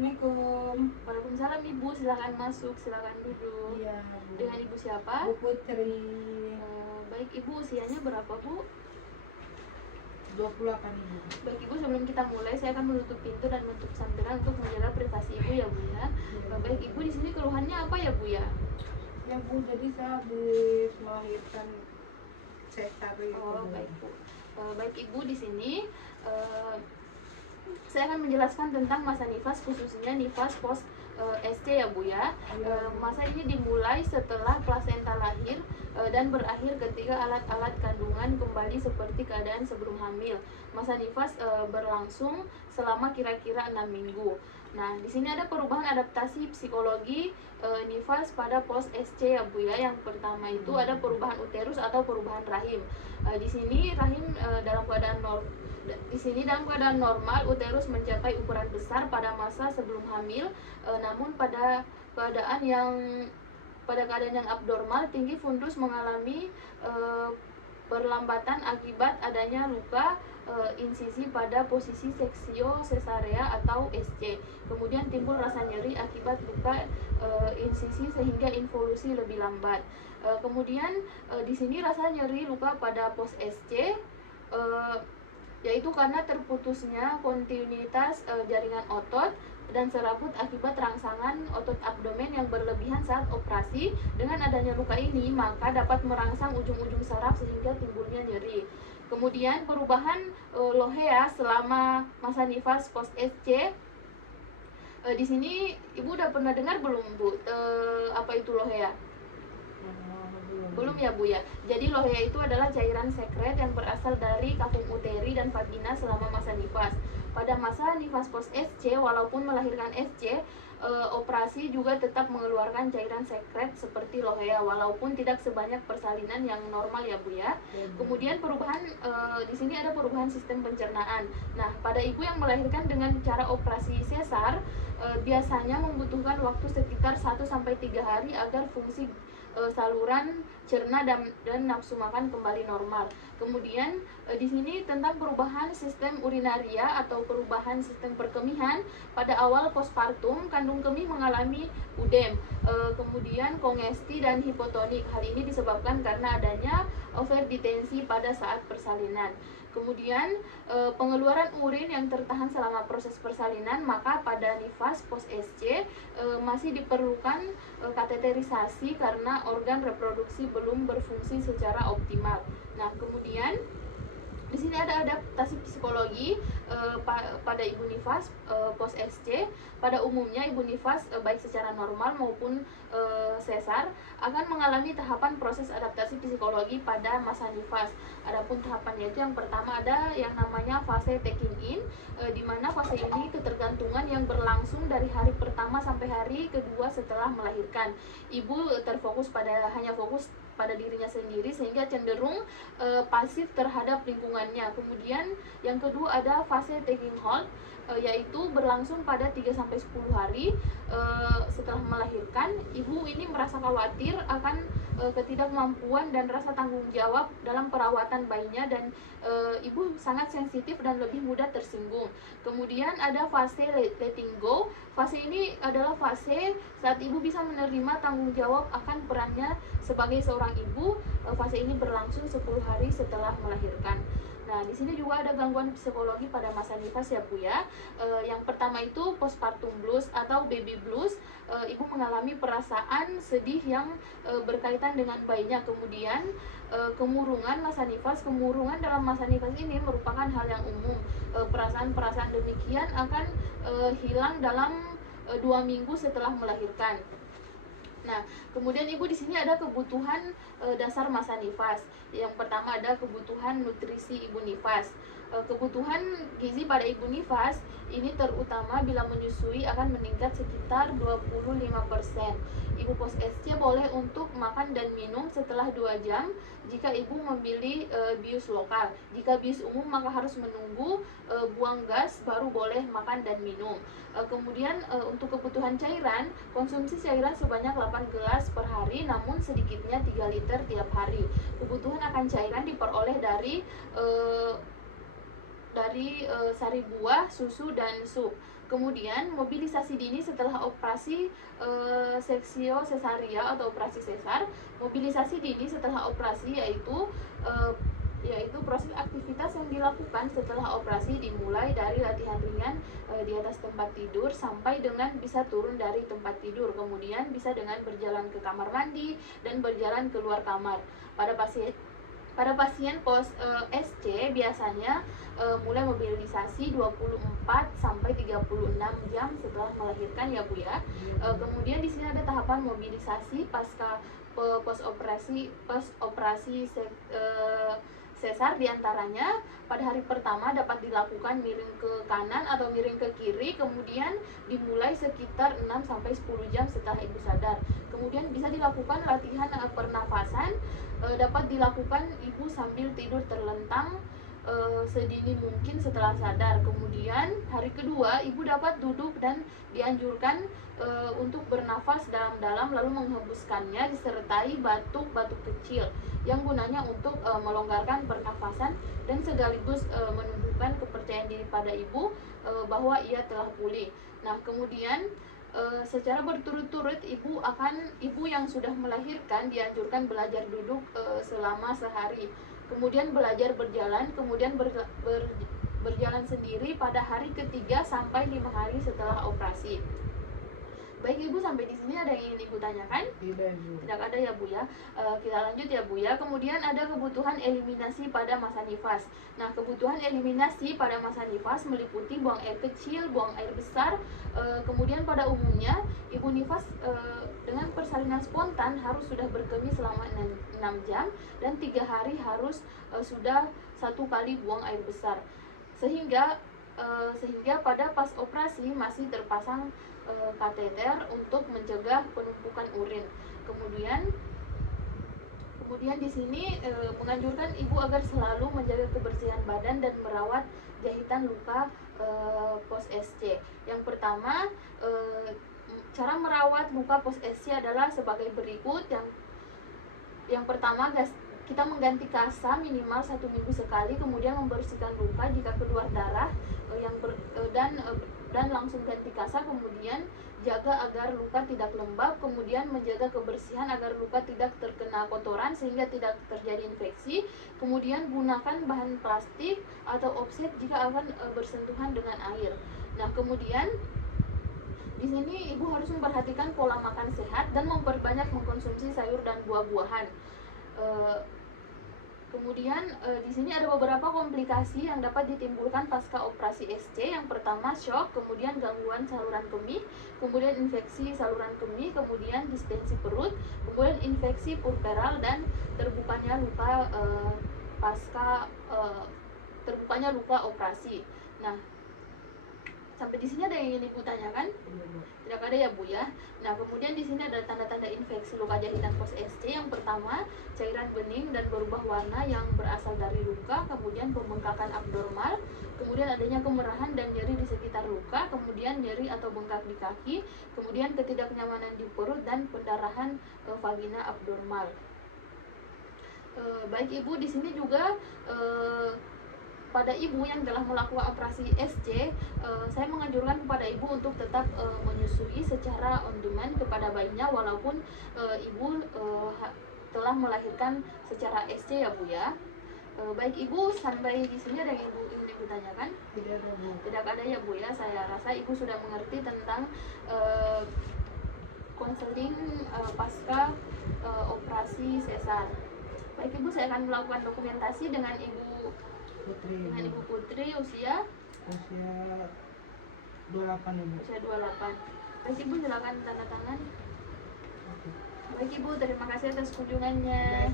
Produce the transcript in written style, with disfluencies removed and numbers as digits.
Assalamualaikum. Waalaikumsalam Ibu, silakan masuk, silakan duduk. Iya, Bu. Dengan Ibu siapa? Bu Putri. Baik Ibu, usianya berapa Bu? 28 Ibu. Baik Ibu, sebelum kita mulai saya akan menutup pintu dan menutup sambilan untuk menjaga privasi Ibu ya Bu ya. Baik Ibu, di sini keluhannya apa ya Bu ya? Ya Bu, jadi saya habis melahirkan sesar itu. Oh baik Bu. Baik Ibu, di sini saya akan menjelaskan tentang masa nifas, khususnya nifas pos SC ya Bu ya. Masa ini dimulai setelah plasenta lahir dan berakhir ketika alat-alat kandungan kembali seperti keadaan sebelum hamil. Masa nifas berlangsung selama kira-kira 6 minggu. Nah, di sini ada perubahan adaptasi psikologi nifas pada pos SC ya Bu ya. Yang pertama itu ada perubahan uterus atau perubahan rahim. Di sini rahim dalam keadaan normal, uterus mencapai ukuran besar pada masa sebelum hamil, namun pada keadaan yang abnormal, tinggi fundus mengalami perlambatan akibat adanya luka insisi pada posisi seksio sesarea atau SC. Kemudian timbul rasa nyeri akibat luka insisi sehingga involusi lebih lambat. Kemudian di sini rasa nyeri luka pada pos SC yaitu karena terputusnya kontinuitas jaringan otot dan serabut akibat rangsangan otot abdomen yang berlebihan saat operasi. Dengan adanya luka ini, maka dapat merangsang ujung-ujung saraf sehingga timbulnya nyeri. Kemudian perubahan lohea selama masa nifas post SC. Di sini Ibu udah pernah dengar belum Bu apa itu lohea? Belum ya Bu ya. Jadi lohea itu adalah cairan sekret yang berasal dari kafum uteri dan vagina selama masa nifas. Pada masa nifas post SC, walaupun melahirkan SC, operasi juga tetap mengeluarkan cairan sekret seperti lohea, walaupun tidak sebanyak persalinan yang normal ya Bu ya. Kemudian perubahan di sini ada perubahan sistem pencernaan. Nah, pada ibu yang melahirkan dengan cara operasi sesar, biasanya membutuhkan waktu sekitar 1-3 hari agar fungsi saluran cerna dan nafsu makan kembali normal. Kemudian di sini tentang perubahan sistem urinaria atau perubahan sistem perkemihan. Pada awal postpartum, kandung kemih mengalami udem, kemudian kongesti dan hipotonik. Hal ini disebabkan karena adanya overditensi pada saat persalinan. Kemudian pengeluaran urin yang tertahan selama proses persalinan, maka pada nifas post SC masih diperlukan kateterisasi karena organ reproduksi belum berfungsi secara optimal. Nah, kemudian di sini ada adaptasi psikologi pada ibu nifas post SC. Pada umumnya ibu nifas baik secara normal maupun sesar akan mengalami tahapan proses adaptasi psikologi pada masa nifas. Adapun tahapannya itu yang pertama ada yang namanya fase taking in, di mana fase ini ketergantungan yang berlangsung dari hari pertama sampai hari kedua setelah melahirkan. Ibu hanya fokus pada dirinya sendiri sehingga cenderung pasif terhadap lingkungannya. Kemudian yang kedua ada fase taking hold, yaitu berlangsung pada 3-10 hari setelah melahirkan. Ibu ini merasa khawatir akan ketidakmampuan dan rasa tanggung jawab dalam perawatan bayinya, dan ibu sangat sensitif dan lebih mudah tersinggung. Kemudian ada fase letting go. Fase ini adalah fase saat ibu bisa menerima tanggung jawab akan perannya sebagai seorang ibu. Fase ini berlangsung 10 hari setelah melahirkan. Nah, di sini juga ada gangguan psikologi pada masa nifas ya Bu ya. Yang pertama itu postpartum blues atau baby blues. Ibu mengalami perasaan sedih yang berkaitan dengan bayinya. Kemudian kemurungan masa nifas. Kemurungan dalam masa nifas ini merupakan hal yang umum. Perasaan-perasaan demikian akan hilang dalam 2 minggu setelah melahirkan. Nah, kemudian ibu di sini ada kebutuhan dasar masa nifas. Yang pertama ada kebutuhan nutrisi ibu nifas. Kebutuhan gizi pada ibu nifas ini terutama bila menyusui akan meningkat sekitar 25%. Ibu pos SC boleh untuk makan dan minum setelah 2 jam jika ibu memilih bius lokal. Jika bius umum maka harus menunggu buang gas baru boleh makan dan minum. Kemudian untuk kebutuhan cairan, konsumsi cairan sebanyak 8 gelas per hari, namun sedikitnya 3 liter tiap hari. Kebutuhan akan cairan diperoleh dari dari sari buah, susu, dan sup. Kemudian mobilisasi dini setelah operasi seksio sesaria atau operasi sesar. Mobilisasi dini setelah operasi yaitu proses aktivitas yang dilakukan setelah operasi dimulai dari latihan ringan di atas tempat tidur sampai dengan bisa turun dari tempat tidur, kemudian bisa dengan berjalan ke kamar mandi dan berjalan keluar kamar. Pada pasien pos SC biasanya mulai mobilisasi 24 sampai 36 jam setelah melahirkan ya Bu ya. Kemudian di sini ada tahapan mobilisasi pasca pos operasi sesar, diantaranya pada hari pertama dapat dilakukan miring ke kanan atau miring ke kiri, kemudian dimulai sekitar 6 sampai 10 jam setelah ibu sadar. Kemudian bisa dilakukan latihan pernafasan, dapat dilakukan ibu sambil tidur terlentang sedini mungkin setelah sadar. Kemudian hari kedua ibu dapat duduk dan dianjurkan untuk bernafas dalam-dalam lalu menghembuskannya disertai batuk-batuk kecil yang gunanya untuk melonggarkan pernafasan dan sekaligus menunjukkan kepercayaan diri pada ibu bahwa ia telah pulih. Nah, kemudian secara berturut-turut ibu yang sudah melahirkan dianjurkan belajar duduk selama sehari, kemudian belajar berjalan, kemudian berjalan sendiri pada hari ketiga sampai 5 hari setelah operasi. Baik Ibu, sampai di sini ada yang ingin Ibu tanyakan? Tidak ada ya Bu ya. Kita lanjut ya Bu ya. Kemudian ada kebutuhan eliminasi pada masa nifas. Nah, kebutuhan eliminasi pada masa nifas meliputi buang air kecil, buang air besar. Kemudian pada umumnya ibu nifas dengan persalinan spontan harus sudah berkemih selama 6 jam dan 3 hari harus sudah 1 kali buang air besar. Sehingga pada pas operasi masih terpasang kateter untuk mencegah penumpukan urin. Kemudian di sini menganjurkan ibu agar selalu menjaga kebersihan badan dan merawat jahitan luka pos SC. Yang pertama, cara merawat luka pos SC adalah sebagai berikut. Yang pertama, kita mengganti kasa minimal 1 minggu sekali, kemudian membersihkan luka jika keluar darah dan langsung ganti kasa, kemudian jaga agar luka tidak lembab, kemudian menjaga kebersihan agar luka tidak terkena kotoran sehingga tidak terjadi infeksi, kemudian gunakan bahan plastik atau offset jika akan bersentuhan dengan air. Nah, kemudian di sini ibu harus memperhatikan pola makan sehat dan memperbanyak mengkonsumsi sayur dan buah-buahan. Kemudian di sini ada beberapa komplikasi yang dapat ditimbulkan pasca operasi SC. Yang pertama shock, kemudian gangguan saluran kemih, kemudian infeksi saluran kemih, kemudian distensi perut, kemudian infeksi purperal dan terbukanya luka operasi. Nah, sampai di sini ada yang ingin Ibu tanyakan? Tidak ada ya Bu ya. Nah, kemudian di sini ada tanda-tanda infeksi luka jahitan pos SC. Yang pertama, cairan bening dan berubah warna yang berasal dari luka, kemudian pembengkakan abnormal, kemudian adanya kemerahan dan nyeri di sekitar luka, kemudian nyeri atau bengkak di kaki, kemudian ketidaknyamanan di perut dan pendarahan vagina abnormal. Baik Ibu, di sini juga pada ibu yang telah melakukan operasi SC, saya menganjurkan kepada ibu untuk tetap menyusui secara on demand kepada bayinya walaupun ibu telah melahirkan secara SC ya Bu ya. Baik Ibu, sampai di sini ada yang ingin Ibu tanyakan? Tidak ada Bu. Tidak ada ya Bu ya. Saya rasa Ibu sudah mengerti tentang konseling pasca operasi sesar. Baik Ibu, saya akan melakukan dokumentasi dengan Ibu Putri usia 28 Ibu. Usia 28. Baik Ibu, silakan tanda tangan. Baik Ibu, terima kasih atas kunjungannya.